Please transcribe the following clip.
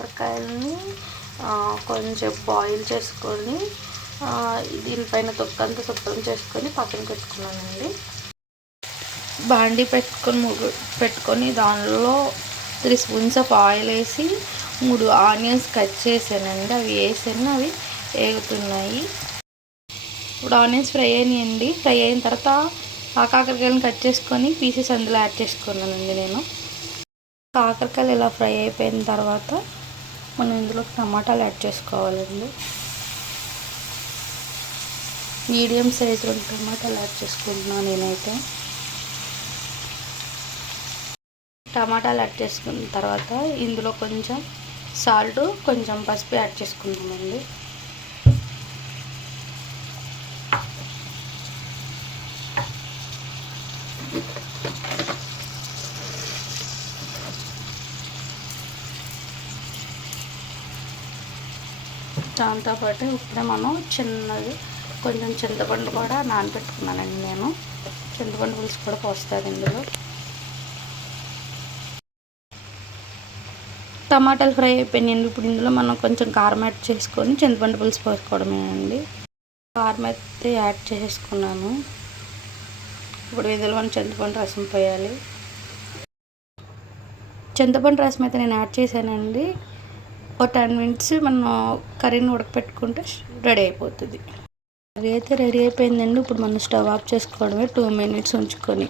కాకరకాయలని కొంచెం బాయిల్ చేసుకొని దీనిపైన తొక్కంతా శుభ్రం చేసుకొని పక్కన పెట్టుకున్నానండి. బాండీ పెట్టుకొని దానిలో 3 స్పూన్స్ ఆఫ్ ఆయిల్ వేసి 3 ఆనియన్స్ కట్ చేసానండి. అవి వేసాను, అవి వేగుతున్నాయి. ఇప్పుడు ఆనియన్స్ ఫ్రై అయినాయండి. ఫ్రై అయిన తర్వాత ఆ కాకరకాయలను కట్ చేసుకొని పీసెస్ అందులో యాడ్ చేసుకున్నానండి నేను. కాకరకాయలు ఇలా ఫ్రై అయిపోయిన తర్వాత మనం ఇందులో టమాటాలు యాడ్ చేసుకోవాలండి. మీడియం సైజులో టమాటాలు యాడ్ చేసుకుంటున్నాను నేనైతే. టమాటాలు యాడ్ చేసుకున్న తర్వాత ఇందులో కొంచెం సాల్ట్, కొంచెం పసుపు యాడ్ చేసుకుంటామండి. దాంతోపాటు ఇప్పుడే మనం కొంచెం చింతపండు కూడా నానబెట్టుకున్నానండి నేను. చింతపండు పులుసు కూడా పోస్తారు ఇందులో. టమాటాలు ఫ్రై అయిపోయినాయండి. ఇప్పుడు ఇందులో మనం కొంచెం కారం యాడ్ చేసుకొని చింతపండు పులుసు పోసుకోవడమేనండి. కారం అయితే యాడ్ చేసుకున్నాను. ఇప్పుడు ఇందులో మనం చింతపండు రసం పోయాలి. చింతపండు రసం అయితే నేను యాడ్ చేశానండి. ఒక 10 మినిట్స్ మనం కర్రీని ఉడకపెట్టుకుంటే రెడీ అయిపోతుంది. కర్రీ అయితే రెడీ అయిపోయిందండి. ఇప్పుడు మనం స్టవ్ ఆఫ్ చేసుకోవడమే 2 మినిట్స్ ఉంచుకొని.